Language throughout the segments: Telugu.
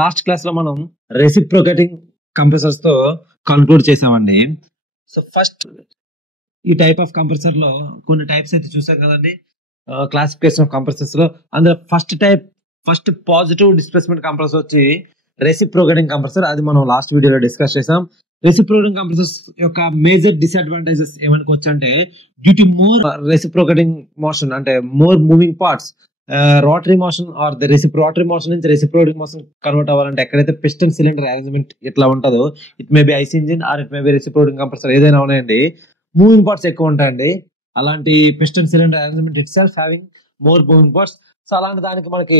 లాస్ట్ క్లాస్ లో మనం రెసిప్రోకేటింగ్ కంప్రెసర్స్ తో కన్క్లూడ్ చేసామండి. సో ఫస్ట్ ఈ టైప్ ఆఫ్ కంప్రెసర్ లో కొన్ని టైప్స్ అయితే చూసాం కదండి క్లాసిఫికేషన్ ఆఫ్ కంప్రెసర్స్ లో. అందులో ఫస్ట్ పాజిటివ్ డిస్ప్లేస్మెంట్ కంప్రెసర్ వచ్చి రెసిప్రోకేటింగ్ కంప్రెసర్. అది మనం లాస్ట్ వీడియోలో డిస్కస్ చేసాం. రెసిప్రోకేటింగ్ కంప్రెసర్స్ యొక్క మేజర్ డిసడ్వాంటేజెస్ ఏమనుకోవచ్చు అంటే, due to more reciprocating motion అంటే more moving parts, rotary motion or the rotary motion నుంచి రెసిప్రోకేటింగ్ మోషన్ కన్వర్ట్ అవ్వాలంటే ఎక్కడైతే పిస్టన్ సిలిండర్ అరేంజ్మెంట్ ఇట్లా ఉంటుందో, it may be IC engine or it may be reciprocating compressor, ఏదైనా ఉన్నాయండి, మూవింగ్ పార్ట్స్ ఎక్కువ ఉంటాయండి. అలాంటి piston cylinder arrangement itself having more moving parts. So అలాంటి దానికి మనకి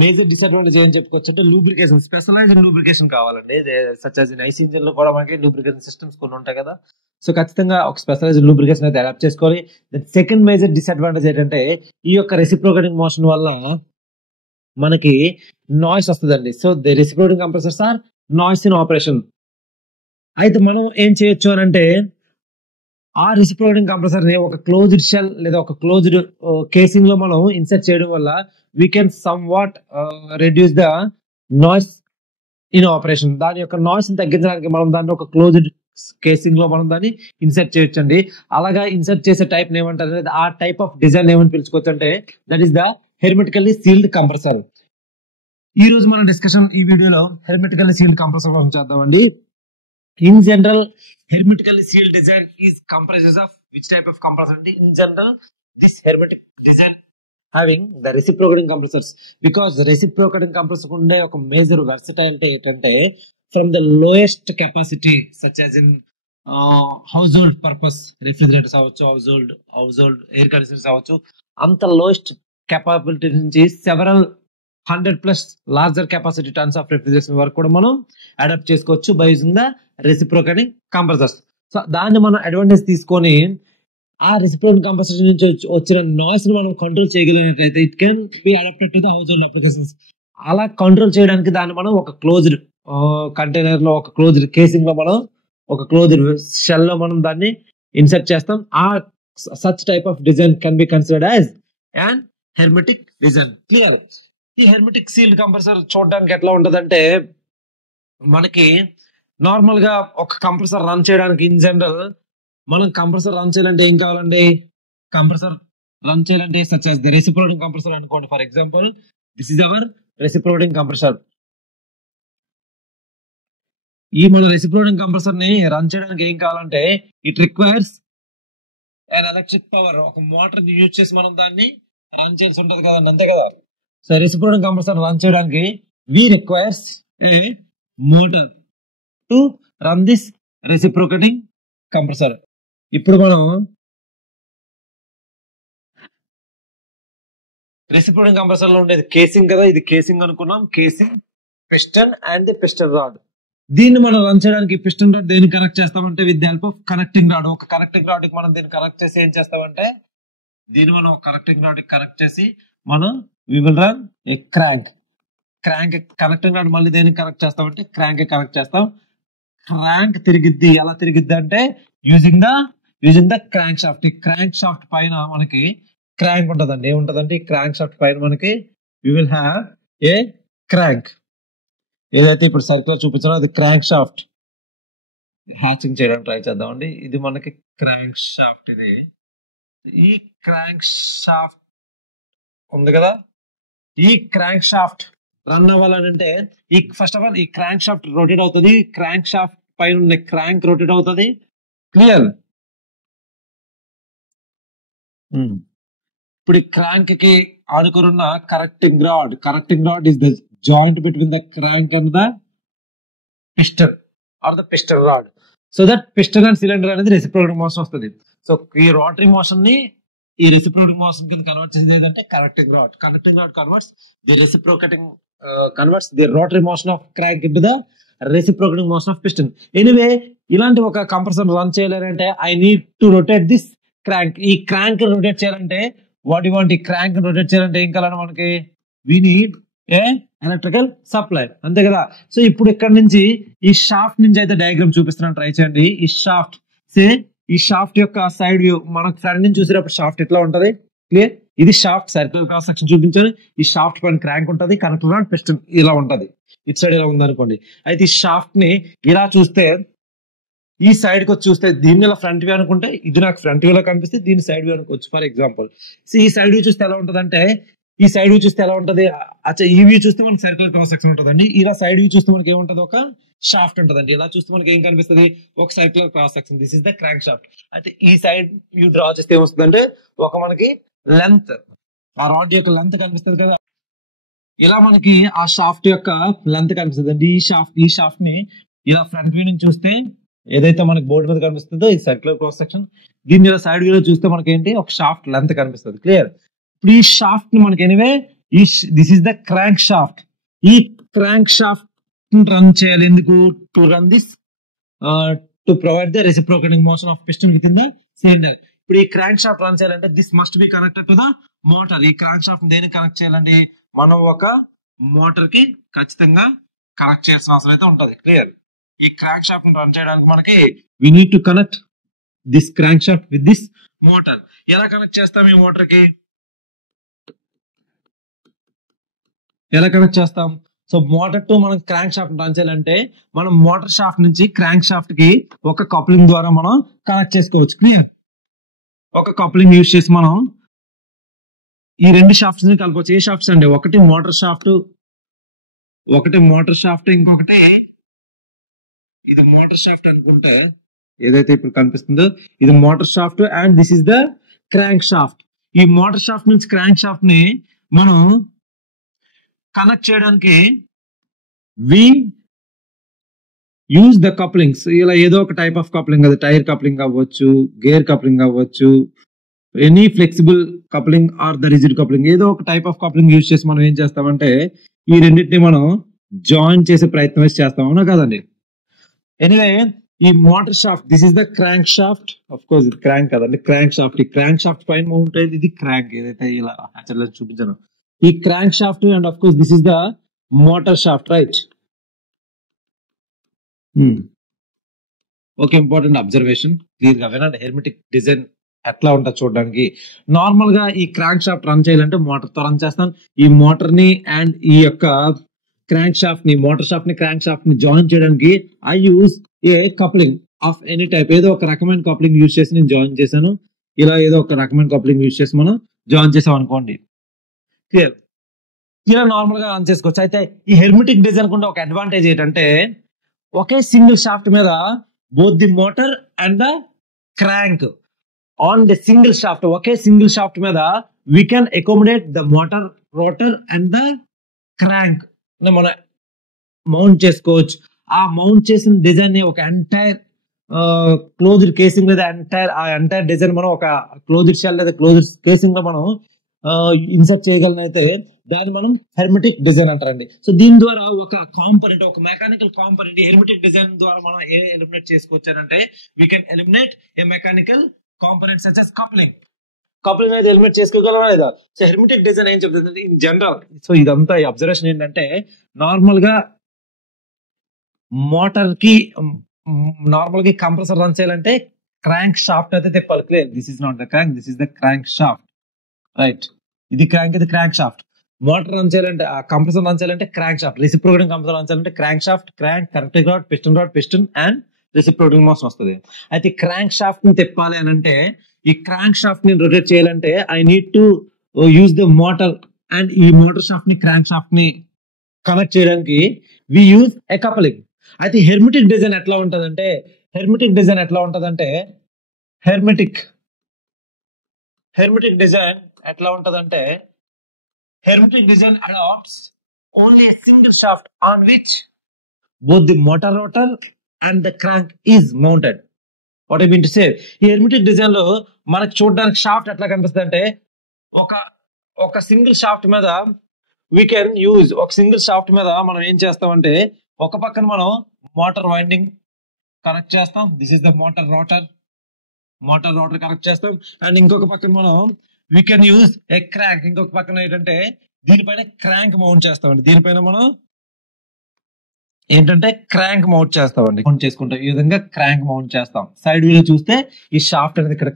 మేజర్ డిసడ్వాంటేజ్ ఏం చెప్పుకోవచ్చు అంటే లూబ్రికేషన్, స్పెషలైజ్డ్ లూబ్రికేషన్ కావాలండి. Such as in IC engine లో కూడా మనకి లూబ్రికేషన్ సిస్టమ్స్ కొన్ని ఉంటాయి కదా. సో ఖచ్చితంగా ఒక స్పెషలైజ్డ్ లూబ్రికేషన్ అయితే అడాప్ట్ చేసుకోవాలి. సెకండ్ మేజర్ డిసడ్వాంటేజ్ ఏంటంటే, ఈ యొక్క రెసిప్రోకేటింగ్ మోషన్ వల్ల మనకి నాయిస్ వస్తుందండి. So the reciprocating compressors are noise in operation. అయితే మనం ఏం చేయొచ్చు అని అంటే, ఆ రెసిప్రోకేటింగ్ కంప్రెసర్ ని ఒక క్లోజ్డ్ షెల్ లేదా ఒక క్లోజ్డ్ కేసింగ్ లో మనం ఇన్సర్ట్ చేయడం వల్ల we can some what reduce the noise in operation. దాని యొక్క నాయిస్ తగ్గించడానికి మనం దాన్ని ఒక క్లోజ్డ్ కేసింగ్ లో మనం దాన్ని ఇన్సర్ట్ చేయొచ్చండి. అలాగా ఇన్సర్ట్ చేసే టైప్ ఏమంటారు, ఆ టైప్ ఆఫ్ డిజైన్ ఏమని పిలుచుకోవచ్చు అంటే, that is the హెర్మెటికల్లీ sealed compressor. ఈ రోజు మన డిస్కషన్ ఈ వీడియోలో హెర్మెటికల్లీ సీల్డ్ కంప్రెసర్ గురించి చేద్దామండి. In general, hermetically sealed design is comprises of which type of compressor? In general, this hermetic design having the reciprocating compressors, because the reciprocating compressor kunde oka major versatility etante, from the lowest capacity such as in household purpose refrigerators avachchu, household air conditioners avachchu, anta lowest capability nunchi several 100+ larger capacity tons of refrigeration వరకు కూడా మనం అడాప్ట్ చేసుకోవచ్చు by using the reciprocating compressors. So దాన్ని మనం అడ్వాంటేజ్ తీసుకొని ఆ రెసిప్రోకేటింగ్ కంప్రెసర్ నుంచి వచ్చిన నాయిస్ ని మనం కంట్రోల్ చేయగలిగినట్లయితే it can be adapted to the household applications. అలా కంట్రోల్ చేయడానికి దాన్ని మనం ఒక క్లోజ్డ్ కంటైనర్ లో, ఒక క్లోజ్డ్ కేసింగ్ లో, మనం ఒక క్లోజ్డ్ షెల్ లో మనం దాన్ని ఇన్సర్ట్ చేస్తాం. ఆ such type of design can be considered as and hermetic design. Clear? ఈ హెర్మెటిక్ సీల్డ్ కంప్రెసర్ చూడడానికి ఎట్లా ఉంటదంటే, మనకి నార్మల్ గా ఒక కంప్రెసర్ రన్ చేయడానికి ఇన్ జనరల్ మనం కంప్రెసర్ రన్ చేయాలంటే ఏం కావాలండి, కంప్రెసర్ రన్ చేయాలంటే such as the reciprocating compressor అనుకోండి. For example this is our reciprocating compressor. ఈ మన రెసిప్రోకేటింగ్ కంప్రెసర్ ని రన్ చేయడానికి ఏం కావాలంటే, it requires an electric power. ఒక మోటార్ యూజ్ చేసి మనం దాన్ని రన్ చేయాల్సి ఉంటది కదండి, అంతే కదా. సో రెసిప్రోకేటింగ్ కంప్రెసర్ రన్ చేయడానికి we requires a motor to run this reciprocating compressor. ఇప్పుడు మనం రెసిప్రోకేటింగ్ కంప్రెసర్ లో ఉండేది కేసింగ్ కదా, ఇది కేసింగ్ అనుకున్నాం. Casing, piston and the piston rod. దీన్ని మనం రన్ చేయడానికి పిస్టన్ రాడ్ దేన్ని కనెక్ట్ చేస్తామంటే with the help of connecting rod. ఒక కనెక్టింగ్ రాడ్ కి మనం దీన్ని కనెక్ట్ చేసి ఏం చేస్తామంటే, దీన్ని మనం కనెక్టింగ్ రాడ్ కి కనెక్ట్ చేసి మనం we will run a crank connecting rod మళ్ళీ దేనికి కనెక్ట్ చేస్తామంటే క్రాంక్ కనెక్ట్ చేస్తాం. క్రాంక్ తిరిగిద్ది. ఎలా తిరిగిద్ది అంటే యూజింగ్ ద క్రాంక్ షాఫ్ట్. ఈ క్రాంక్ షాఫ్ట్ పైన మనకి క్రాంక్ ఉంటదండి. ఏముంటదంటే ఈ క్రాంక్ షాఫ్ట్ పైన మనకి we will have a crank. ఏదైతే ఇప్పుడు సర్కిల్ చూపించాలో అది క్రాంక్ షాఫ్ట్. హ్యాచింగ్ చేయడానికి ట్రై చేద్దామండి. ఇది మనకి క్రాంక్ షాఫ్ట్. ఇది ఈ క్రాంక్ షాఫ్ట్ ఉంది కదా, ఈ క్రాంక్ షాఫ్ట్ రన్ అవ్వాలంటే ఈ ఫస్ట్ ఆఫ్ ఆల్ ఈ క్రాంక్ షాఫ్ట్ రొటేట్ అవుతుంది. క్రాంక్ షాఫ్ట్ పైన ఉన్న క్రాంక్ రొటేట్ అవుతుంది. క్లియర్? ఇప్పుడు ఈ క్రాంక్ కి ఆనుకున్న connecting rod is the joint between the crank and the piston or the piston rod. So that piston and cylinder అనేది రెసిప్రోకేటింగ్ మోషన్ వస్తుంది. సో ఈ రోటరీ మోషన్ ని ఈ రెసిప్రోకేటింగ్ మోషన్ కింద కన్వర్ట్ చేసేది ఏంటంటే connecting rod converts the rotary motion of crank into the reciprocating motion of piston. Anyway, ఇలాంటి ఒక కంప్రెసర్ రన్ చేయాలంటే I need to rotate this crank. ఈ క్రాంక్ రొటేట్ చేయాలంటే వాట్ యు వాంట్, ఈ క్రాంక్ రొటేట్ చేయాలంటే ఏం కావాలంటే మనకి we need a electrical supply, అంతే కదా. సో ఇప్పుడు ఇక్కడ నుంచి ఈ షాఫ్ట్ నుంచి అయితే డయాగ్రామ్ చూపిస్తున్నాను, ట్రై చేయండి. ఈ షాఫ్ట్ యొక్క సైడ్ వ్యూ మనకు సైడ్ నుంచి చూసేటప్పుడు షాఫ్ట్ ఎట్లా ఉంటది. క్లియర్? ఇది షాఫ్ట్ సర్కిల్ క్రాస్ సెక్షన్ చూపించారు. ఈ షాఫ్ట్ పైన క్రాంక్ ఉంటది, కనెక్టర్ రాడ్, పిస్టన్ ఇలా ఉంటది. ఇటు సైడ్ ఇలా ఉందనుకోండి. అయితే ఈ షాఫ్ట్ ని ఇలా చూస్తే ఈ సైడ్ కి వచ్చి చూస్తే దీన్ని ఇలా ఫ్రంట్ వ్యూ అనుకుంటే ఇది నాకు ఫ్రంట్ వ్యూ లో కనిపిస్తే దీని సైడ్ వ్యూ అనుకోవచ్చు ఫర్ ఎగ్జాంపుల్. సో ఈ సైడ్ వ్యూ చూస్తే ఎలా ఉంటది అంటే ఈ సైడ్ వ్యూ చూస్తే ఎలా ఉంటది, అచ్చా ఈ వ్యూ చూస్తే మనకి సర్కిల్ క్రాస్ సెక్షన్ ఉంటుందండి. ఇలా సైడ్ వ్యూ చూస్తే మనకి ఏముంటది, ఒక షాఫ్ట్ ఉంటదండి. ఇలా చూస్తే మనకి ఏం కనిపిస్తుంది, ఒక circle cross section. This is the crank shaft. అయితే ఈ సైడ్ వ్యూ డ్రా చేస్తే ఏమొస్తుందంటే ఒక మనకి లెంత్, ఆ రాడ్ యొక్క లెంత్ కనిపిస్తుంది కదా, ఇలా మనకి ఆ షాఫ్ట్ యొక్క లెంత్ కనిపిస్తుంది అండి. ఈ షాఫ్ట్ ని ఇలా ఫ్రంట్ వ్యూ నుంచి చూస్తే ఏదైతే మనకి బోర్డు మీద కనిపిస్తుందో ఇది సర్క్యులర్ క్రాస్ సెక్షన్. దీన్ని ఇలా సైడ్ వ్యూలో చూస్తే మనకి ఏంటి, ఒక షాఫ్ట్ లెంత్ కనిపిస్తుంది. క్లియర్. ఇప్పుడు ఈ షాఫ్ట్ ని మనకి anyway this is the crank shaft. ఈ క్రాంక్ షాఫ్ట్ రన్ చేయాలి ఎందుకు, to run this to provide the reciprocating motion of piston with in the cylinder. ఇప్పుడు ఈ క్రాంక్ షాఫ్ట్ రన్ చేయాలంటే this must be connected to the motor. ఈ క్రాంక్ షాఫ్ట్ దేనికి కనెక్ట్ చేయాలంటే మనం ఒక మోటార్ కి ఖచ్చితంగా కనెక్ట్ చేయాల్సిన అవసరం అయితే ఉంటది. క్లియర్. ఈ క్రాంక్ షాఫ్ట్ ని రన్ చేయడానికి మనకి we need to connect this crank shaft with this motor. ఎలా కనెక్ట్ చేస్తాం ఈ మోటార్ కి, ఎలా కనెక్ట్ చేస్తాం? సో మోటార్ టు మనం క్రాంక్ షాఫ్ట్ రన్ చేయాలంటే మనం మోటార్ షాఫ్ట్ నుంచి క్రాంక్ షాఫ్ట్ కి ఒక కప్లింగ్ ద్వారా మనం కనెక్ట్ చేసుకోవచ్చు. క్లియర్. ఒక కప్లింగ్ యూజ్ చేసి మనం ఈ రెండు షాఫ్ట్స్ ని కలపవచ్చు. ఏ షాఫ్ట్స్ అండి, ఒకటి మోటార్ షాఫ్ట్, ఇంకొకటి ఇది మోటార్ షాఫ్ట్ అనుకుంటే ఏదైతే ఇప్పుడు కనిపిస్తుందో ఇది motor shaft and this is the crank shaft. ఈ మోటార్ షాఫ్ట్ నుంచి క్రాంక్ షాఫ్ట్ ని మనం కనెక్ట్ చేయడానికి వి యూజ్ ద కప్లింగ్స్. ఇలా ఏదో ఒక టైప్ ఆఫ్ కప్లింగ్, అది టైర్ కప్లింగ్ అవ్వచ్చు, గేర్ కప్లింగ్ అవ్వచ్చు, any flexible coupling or the rigid coupling, ఏదో ఒక టైప్ ఆఫ్ కప్లింగ్ యూజ్ చేసి మనం ఏం చేస్తామంటే ఈ రెండింటిని మనం జాయిన్ చేసే ప్రయత్నం చేస్తాం, అవునా కదండి. ఎనీవే ఈ motor shaft this is the crank shaft. Of course ఇది క్రాంక్ కదండి, క్రాంక్ షాఫ్ట్. ఈ క్రాంక్ షాఫ్ట్ పైన మౌంట్ అయ్యేది ఇది క్రాంక్, ఏదైతే ఇలా చూపించాను ఈ crank shaft. And of course this is the motor shaft, right. Okay, important observation. Clear గా వినండి. హెర్మెటిక్ డిజైన్ ఎట్లా ఉంటుంది చూడడానికి. నార్మల్ గా ఈ క్రాంక్ షాఫ్ట్ రన్ చేయాలంటే మోటార్ తో రన్ చేస్తాం. ఈ మోటార్ ని అండ్ ఈ యొక్క క్రాంక్ షాఫ్ట్ ని, మోటార్ షాఫ్ట్ ని క్రాంక్ షాఫ్ట్ ని జాయిన్ చేయడానికి I use a coupling of any type. ఏదో ఒక రకమైన కప్లింగ్ యూజ్ చేసి నేను జాయిన్ చేశాను. ఇలా ఏదో ఒక రకమైన కప్లింగ్ యూజ్ చేసి మనం జాయిన్ చేసాం అనుకోండి. క్లియర్. ఇలా నార్మల్ గా రన్ చేసుకోవచ్చు. అయితే ఈ హెర్మెటిక్ డిజైన్ కుండా ఒక అడ్వాంటేజ్ ఏంటంటే ఒకే సింగిల్ షాఫ్ట్ మీద both the motor and the crank on the single shaft, ఒకే సింగిల్ షాఫ్ట్ మీద we can accommodate the motor, rotor and the crank మనం మౌంట్ చేసుకోవచ్చు. ఆ మౌంట్ చేసిన డిజైన్ ని ఒక ఎంటైర్ క్లోజ్డ్ కేసింగ్ లేదా ఎంటైర్ డిజైన్ మనం ఒక క్లోజ్డ్ షెల్ లేదా క్లోజ్డ్ కేసింగ్ లో మనం ఇన్సర్ట్ చేయగలనైతే దాన్ని మనం హెర్మెటిక్ డిజైన్ అంటారండి. సో దీని ద్వారా ఒక కాంపోనెంట్, ఒక మెకానికల్ కాంపోనెంట్ హెర్మెటిక్ డిజైన్ ద్వారా మనం ఏ ఎలిమినేట్ చేసుకోవచ్చు అంటే we can eliminate A mechanical component such as coupling అయితే ఎలిమినేట్ చేసుకోగలరా లేదా. సో హెర్మెటిక్ డిజైన్ ఏం చెప్తుంది ఇన్ జనరల్. సో ఇదంతా ఈ అబ్జర్వేషన్ ఏంటంటే నార్మల్ గా మోటార్ కి కంప్రెసర్ రన్ చేయాలంటే క్రాంక్ షాఫ్ట్ అయితే తిప్పాలి. Clear. This is not the crank, this is the crank shaft, right. ఇది క్రాంక్, ఇది క్రాంక్ షాఫ్ట్. మోటార్ రన్ చేయాలంటే కంప్రెసర్ రన్ చేయాలంటే crank shaft, reciprocating compressor run చేయాలంటే crank shaft, crank, connecting rod, piston and reciprocating motion వస్తుంది. అయితే క్రాంక్ షాఫ్ట్ ని తిప్పాలి అని అంటే ఈ క్రాంక్ షాఫ్ట్ ని రొటేట్ చేయాలంటే I need to use the motor and ఈ మోటార్ షాఫ్ట్ ని క్రాంక్ షాఫ్ట్ ని కనెక్ట్ చేయడానికి వి యూజ్ ఎ కప్లింగ్. అయితే హెర్మెటిక్ డిజైన్ ఎట్లా ఉంటదంటే hermetic design adopts only a single shaft on which both the motor rotor and the crank is mounted. What I mean to say, ఈ హెర్మెటిక్ డిజైన్ లో మనకు చూడడానికి షాఫ్ట్ ఎట్లా కనిపిస్తుంది అంటే ఒక సింగిల్ షాఫ్ట్ మీద వీ కెన్ యూజ్, ఒక సింగిల్ షాఫ్ట్ మీద మనం ఏం చేస్తామంటే ఒక పక్కన మనం మోటార్ వైండింగ్ కనెక్ట్ చేస్తాం. This is the motor rotor connect చేస్తాం. అండ్ ఇంకొక పక్కన మనం we can use a crank. ఇంకొక పక్కన ఏంటంటే దీనిపైన క్రాంక్ మౌంట్ చేస్తామండి. దీనిపైన మనం ఏంటంటే క్రాంక్ మౌంట్ చేస్తామండి. మౌంట్ చేసుకుంటాం. ఈ విధంగా క్రాంక్ మౌంట్ చేస్తాం. సైడ్ వ్యూలో చూస్తే ఈ షాఫ్ట్ అనేది ఇక్కడ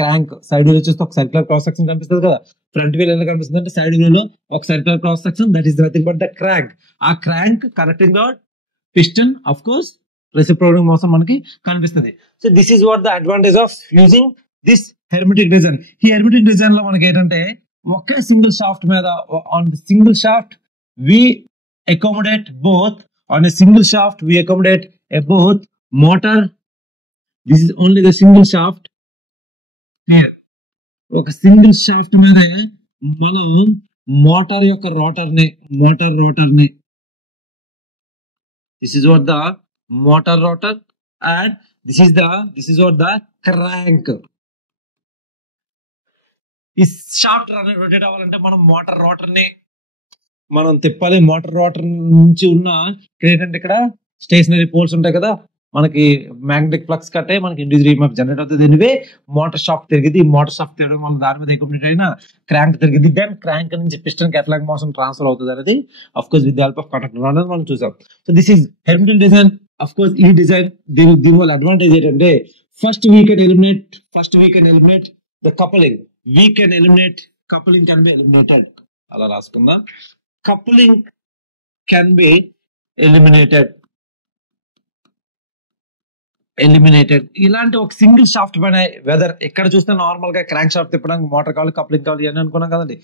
క్రాంక్ సైడ్ వ్యూలో చూస్తే ఒక సర్క్యులర్ క్రాస్ సెక్షన్ కనిపిస్తుంది కదా. ఫ్రంట్ వీల్ ఎలా కనిపిస్తుంది అంటే సైడ్ వీల్ లో ఒక circular cross section, that is nothing but the crank. ఆ crank connecting the piston, of course reciprocating motion మనకి కనిపిస్తుంది. So this is what the advantage of using this hermetic design. ఈ హెర్మెటిక్ డిజైన్ లో మనకి ఏంటంటే ఒకే సింగిల్ షాఫ్ట్ మీద, on single shaft we accommodate both, on a single shaft we accommodate both motor. This is only the single shaft here. ఒక సింగిల్ షాఫ్ట్ మీద మనం మోటార్ యొక్క రోటర్ ని this is what the motor rotor, and this is what the crank. ఈ షాఫ్ట్ రొటేట్ అవ్వాలంటే మనం మోటార్ రోటర్ ని మనం తిప్పాలి. మోటార్ రోటర్ నుంచి ఉన్న ఏంటంటే ఇక్కడ స్టేషనరీ పోల్స్ ఉంటాయి కదా, మనకి మ్యాగ్నెటిక్ ఫ్లక్స్ కట్టే మనకి ఇండ్యూస్డ్ ఈఎంఎఫ్ జనరేట్ అవుతుంది. ఎనివే మోటార్ షాఫ్ట్ తిరిగింది. ఈ మోటార్ షాఫ్ట్ తిరగడం వల్ల దాని మీద అకామిడేట్ అయిన క్రాంక్ తిరిగింది. దెన్ క్రాంక్ నుంచి పిస్టన్ కి ఎట్లాంటి మోషన్ ట్రాన్స్ఫర్ అవుతుంది అనేది of course with the help of conductor అనేది మనం చూసాం. So this is hermetic design. Of course ఈ డిజైన్ దీని వల్ల అడ్వాంటేజ్ ఏంటంటే first we can eliminate the coupling. Coupling can be eliminated. అలా రాసుకుందాం. Coupling can be eliminated. ఇలాంటి ఒక సింగిల్ షాఫ్ట్ పైన వెదర్ ఎక్కడ చూస్తే నార్మల్ గా క్రాంక్ షాఫ్ట్ తిప్పడానికి మోటార్ కావాలి, కప్లింగ్ కావాలి అని అనుకున్నాం కదండి.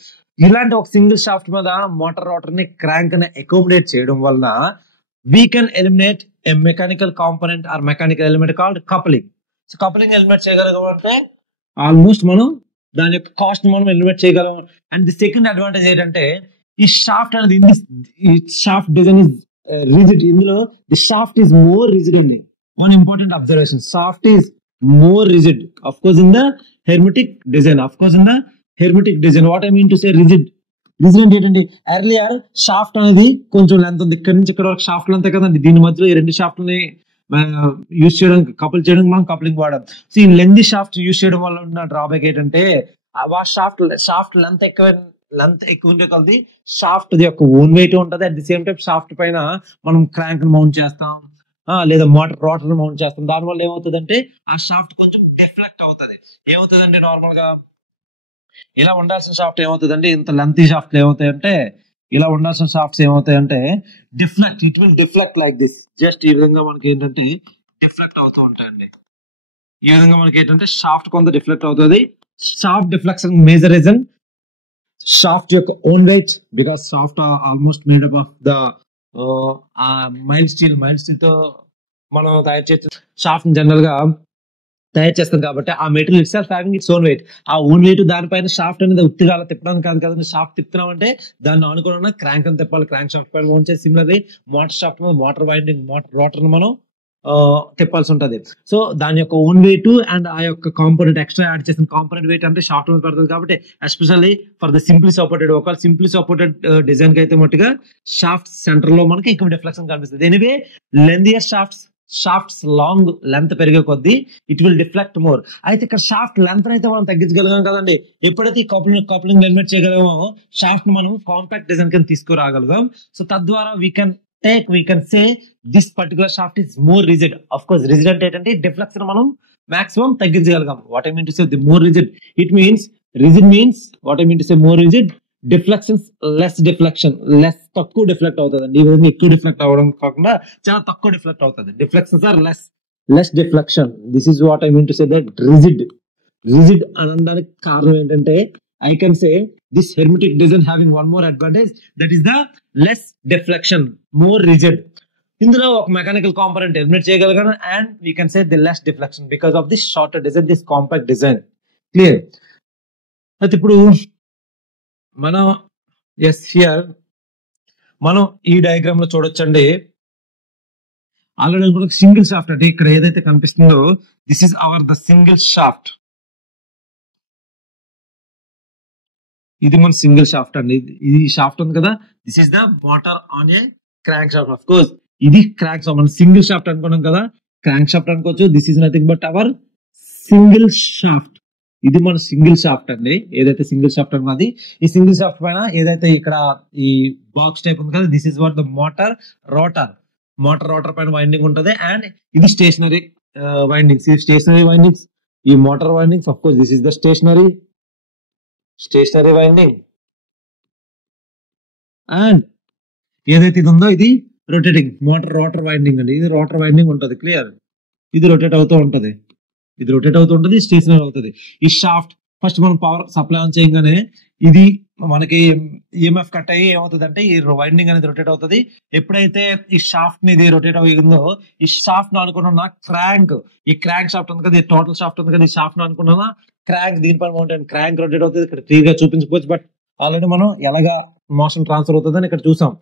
ఇలాంటి ఒక సింగిల్ షాఫ్ట్ మీద మోటార్ రోటర్ ని క్రాంక్ ని అకామిడేట్ చేయడం వలన we can eliminate a mechanical component or mechanical element called coupling. So coupling eliminate చేయగలగమంటే ఆల్మోస్ట్ మనం దాని యొక్క కాస్ట్ మనం ఎలిమినేట్ చేయగలం. అండ్ ది సెకండ్ అడ్వాంటేజ్ ఏంటంటే ఈ షాఫ్ట్ అనేది ఈ షాఫ్ట్ డిజైన్ ఇస్ రిజిడ్. ఇందులో the shaft is more rigid అండి. One important observation: shaft is more rigid. Of course, in the hermetic design. What I mean to say rigid అంటే ఏంటంటే ఎర్లియర్ షాఫ్ట్ అనేది కొంచెం లెంత్ ఉంది. ఇక్కడ నుంచి ఇక్కడ వరకు షాఫ్ట్ లెంత్ కదండి. దీని మధ్యలో ఈ రెండు షాఫ్ట్ ని యూజ్ చేయడానికి కపుల్ చేయడానికి మనం కప్లింగ్ వాడాం. సో ఈ లెంత్ షాఫ్ట్ యూజ్ చేయడం వల్ల ఉన్న డ్రాబ్యాక్ ఏంటంటే ఆ షాఫ్ట్ లెంత్ ఎక్కువ ఉండే కొద్ది షాఫ్ట్ యొక్క ఓన్ వెయిట్ ఉంటుంది. At the same time shaft పైన మనం క్రాంక్ మౌంట్ చేస్తాం లేదా మోటార్ రోటర్ మౌంట్ చేస్తాం. దానివల్ల ఏమవుతుందంటే ఆ షాఫ్ట్ కొంచెం డిఫ్లెక్ట్ అవుతుంది. ఏమవుతుందంటే నార్మల్ గా ఇలా ఉండాల్సిన షాఫ్ట్ ఏమవుతుందంటే ఇంత లెంతీ షాఫ్ట్ ఏమవుతాయంటే ఇలా ఉండాల్సిన షాఫ్ట్స్ ఏమవుతాయంటే deflect. It will deflect like this. Just ఈ విధంగా మనకి ఏంటంటే డిఫ్లెక్ట్ అవుతూ ఉంటాయండి. ఈ విధంగా మనకి ఏంటంటే షాఫ్ట్ కొంత డిఫ్లెక్ట్ అవుతుంది. Shaft deflection major reason shaft యొక్క own weight, because shaft almost made up of the mild steel తో మనం తయారు చేసే షాఫ్ట్ జనరల్ గా తయారు చేస్తాం కాబట్టి ఆ material it self having its own wait. ఆ ఓన్ వెయిట్ దానిపైన షాఫ్ట్ అనేది ఉత్తిగా తిప్పడానికి కాదు కదండి. షాఫ్ట్ తిప్పుతున్నాం అంటే దాన్ని అనుకున్న క్రాంక్ అని తిప్పాలి. క్రాంక్ షాఫ్ట్ పైన మౌంట్ చేసి సిమిలర్లీ మోటార్ షాఫ్ట్ మీద మోటార్ వైండింగ్ రోటర్ మనం తిప్పాల్సి ఉంటది. సో దాని యొక్క ఓన్ వెయిట్ అండ్ ఆ యొక్క కాంపోనెంట్ ఎక్స్ట్రా యాడ్ చేసిన కాంపోనెంట్ వెయిట్ అంటే షాఫ్ట్ మీద పడుతుంది. కాబట్టి especially for the simply supported, ఒక సింప్లీ సపోర్టెడ్ డిజైన్ కి అయితే మట్టుగా షాఫ్ట్ సెంటర్ లో మనకి ఎక్కువ డిఫ్లెక్షన్ కనిపిస్తుంది. ఎనివే లెందియర్ షాఫ్ట్స్ లాంగ్ లెంత్ పెరిగే కొద్దీ ఇట్ విల్ డిఫ్లెక్ట్ మోర్. అయితే ఇక్కడ షాఫ్ట్ లెంత్ అయితే మనం తగ్గించగలిగాం కదండి. ఎప్పుడైతే కప్లింగ్ ఎలిమినేట్ చేయగలమో షాఫ్ట్ మనం కాంపాక్ట్ డిజైన్ కింద తీసుకురాగలిగాం. సో తద్వారా we can say this particular shaft is more rigid. Of course, rigid అంటే ఏంటంటే డిఫ్లెక్షన్ మనం maximum తగ్గించగలిగాం. What I mean to say the more rigid, it means rigid means what I mean to say more rigid, deflections less తక్కువ డిఫ్లెక్ట్ అవుతుంది అండి. ఈ విధంగా ఎక్కువ డిఫ్లెక్ట్ అవ్వడం కాకుండా చాలా తక్కువ డిఫ్లెక్ట్ అవుతుంది. Deflections are less deflection. This is what I mean to say that rigid అనడానికి కారణం ఏంటంటే I can say this hermetic design having one more advantage, that is the less deflection, more rigid. ఇందులో ఒక మెకానికల్ కాంపోనెంట్ ఎలిమినేట్ చేయగలిగాను and we can say the less deflection because of this shorter design, this compact design. Clear? అయితే ఇప్పుడు మనం మనం ఈ డయాగ్రామ్ లో చూడొచ్చండి. ఆల్రెడీ కూడా సింగిల్ షాఫ్ట్ అంటే ఇక్కడ ఏదైతే కనిపిస్తుందో this is the single shaft. ఇది మన సింగిల్ షాఫ్ట్ అండి. ఇది షాఫ్ట్ ఉంది కదా, this is the motor on a crank shaft. Of course ఇది క్రాంక్ షాఫ్ట్, మనం సింగిల్ షాఫ్ట్ అనుకున్నాం కదా, క్రాంక్ షాఫ్ట్ అనుకోవచ్చు. This is nothing but our single shaft. ఇది మన సింగిల్ షాఫ్ట్ అండి, ఏదైతే సింగిల్ షాఫ్ట్ అనుకున్నది. ఈ సింగిల్ షాఫ్ట్ పైన ఏదైతే ఇక్కడ ఈ బాక్స్ టైప్ ఉంది కదా, this is what the motor rotor పైన వైండింగ్ ఉంటుంది. అండ్ ఇది స్టేషనరీ వైండింగ్స్. ఈ motor windings. Of course this is the stationary stationary winding, and ఏదైతే ఇది ఉందో ఇది రొటేటింగ్ రోటర్ వైండింగ్ అండి. ఇది రోటర్ వైండింగ్ ఉంటుంది, క్లియర్. ఇది రొటేట్ అవుతూ ఉంటది, ఇది రొటేట్ అవుతూ ఉంటుంది, స్టేషనరీ అవుతుంది. ఈ షాఫ్ట్ ఫస్ట్ మనం పవర్ సప్లై ఆన్ చేయగానే ఇది మనకి ఈఎంఎఫ్ కట్ అయ్యి ఏమవుతుంది అంటే ఈ వైండింగ్ అనేది రొటేట్ అవుతుంది. ఎప్పుడైతే ఈ షాఫ్ట్ ని ఇది రొటేట్ అయ్యిందో ఈ షాఫ్ట్ ను అనుకున్న క్రాంక్, ఈ క్రాంక్ షాఫ్ట్ ఉంది కదా, ఈ టోటల్ షాఫ్ట్ ఉంది కదా, ఈ షాఫ్ట్ ను అనుకున్నా క్రాంక్ దీనిపైన మౌంటైన్ క్రాంక్ రొటేట్ అవుతుంది. ఇక్కడ క్లియర్ గా చూపించుకోవచ్చు, బట్ ఆల్రెడీ మనం ఎలాగా మోషన్ ట్రాన్స్ఫర్ అవుతుంది అని ఇక్కడ చూసాం.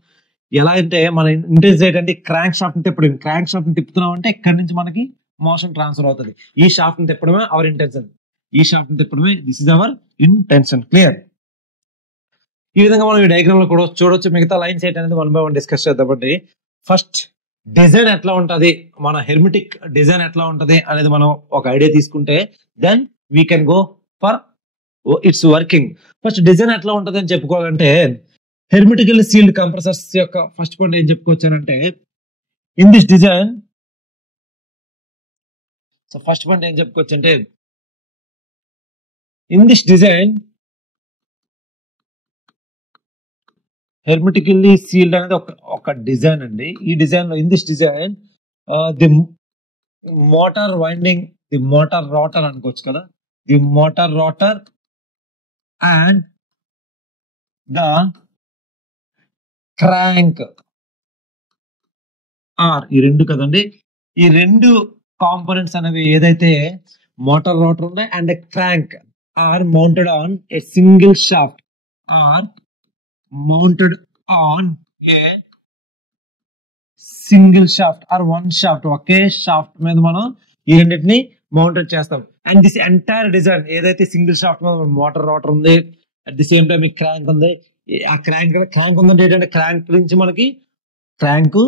ఎలా అంటే మన ఇంటెన్సిటీ ఏంటంటే క్రాంక్ షాఫ్ట్ ని తిప్పడం, క్రాంక్ షాఫ్ట్ ని తిప్పుతున్నాం అంటే ఇక్కడ నుంచి మనకి మోషన్ ట్రాన్స్ఫర్ అవుతుంది. ఈ షాఫ్ట్ ని తిప్పడమే అవర్ ఇంటెన్షన్, ఈ షాఫ్ట్ ని తిప్పడమే this is our intention, clear. ఈ విధంగా మనం ఈ డయాగ్రామ్ లో కూడా చూడొచ్చు. మిగతా లైన్స్ ఏంటనేది 1 by 1 డిస్కస్ చేద్దామండి. ఫస్ట్ డిజైన్ ఎట్లా ఉంటది, మన హెర్మిటిక్ డిజైన్ ఎట్లా ఉంటది అనేది మనం ఒక ఐడియా తీసుకుంటే then we can go for its working. First design ఎట్లా ఉంటది అని చెప్పుకోవాలంటే హెర్మిటికల్లీ సీల్డ్ కంప్రెసర్స్ యొక్క ఫస్ట్ పాయింట్ ఏం చెప్పుకోవచ్చానంటే in this design, so first point ఏం చెప్పుకోవచ్చు అంటే in this design hermetically sealed అనేది ఒక డిజైన్ అండి. ఈ డిజైన్ లో in this design the motor winding, the motor rotor అనుకోవచ్చు కదా, the motor rotor and the crank or, ఈ రెండు కదండి, ఈ రెండు కాంపోనెంట్స్ అనేవి ఏదైతే మోటార్ రోటర్ ఉంది and crank are mounted on a single shaft, or mounted on a single shaft or one shaft, ఒకే షాఫ్ట్ మీద మనం ఈ రెండింటిని మౌంటెడ్ చేస్తాం. అండ్ దిస్ ఎంటైర్ డిజైన్ ఏదైతే సింగిల్ షాఫ్ట్ మీద మోటార్ రోటర్ ఉంది, అట్ ది సేమ్ టైం ఈ క్రాంక్ ఉంది, ఆ క్రాంక్ ఉందంటే ఏంటంటే క్రాంక్ నుంచి మనకి crank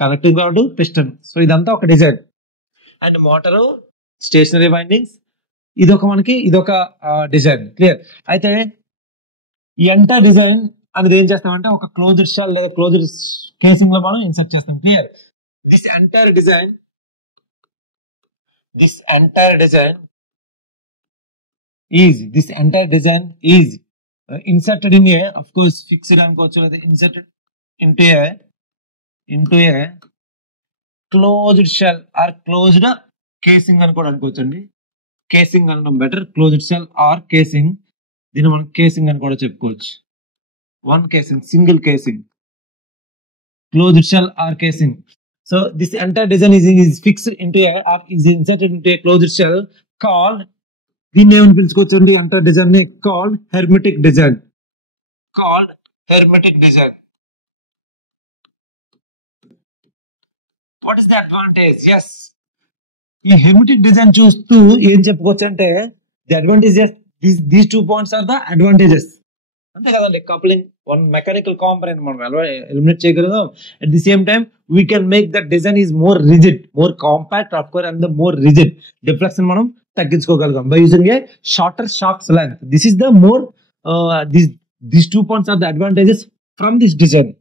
connecting rod piston, so ఇదంతా ఒక design. And motor stationary windings ఇదొక డిజైన్, క్లియర్. అయితే ఈ ఎంటైర్ డిజైన్ అనేది ఏం చేస్తామంటే ఒక క్లోజ్డ్ షెల్ లేదా క్లోజ్డ్ కేసింగ్ లో మనం ఇన్సర్ట్ చేస్తాం, clear. This entire design is inserted in a, of course fixed అనుకోవచ్చు లేదా inserted into A closed shall or closed casing అని కూడా అనుకోవచ్చు అండి. కేసింగ్ అనడం better, closed shall or casing, దీన్ని మనం కేసింగ్ అని కూడా చెప్పుకోవచ్చు. One casing, single casing, closed shell or casing. So this entire design is fixed into a or is inserted into a closed shell called, the name పిలుచుకోవచ్చండి entire design ని called hermetic design. What is the advantage? Yes, ఈ hermetic design చూస్తూ ఏం చెప్పుకోవచ్చు అంటే the advantages, these 2 points are the advantages. అంతే కదండి, కప్లింగ్ వన్ మెకానికల్ కాంపోనెంట్ మనం ఎలిమినేట్ చేయగలుగుతాం. At the same time we can make that design is more rigid, more compact of course and the more rigid. Deflection మనం తగ్గించుకోగలుగుతాం by using a shorter shafts length. This is the more these 2 points are the advantages from this design.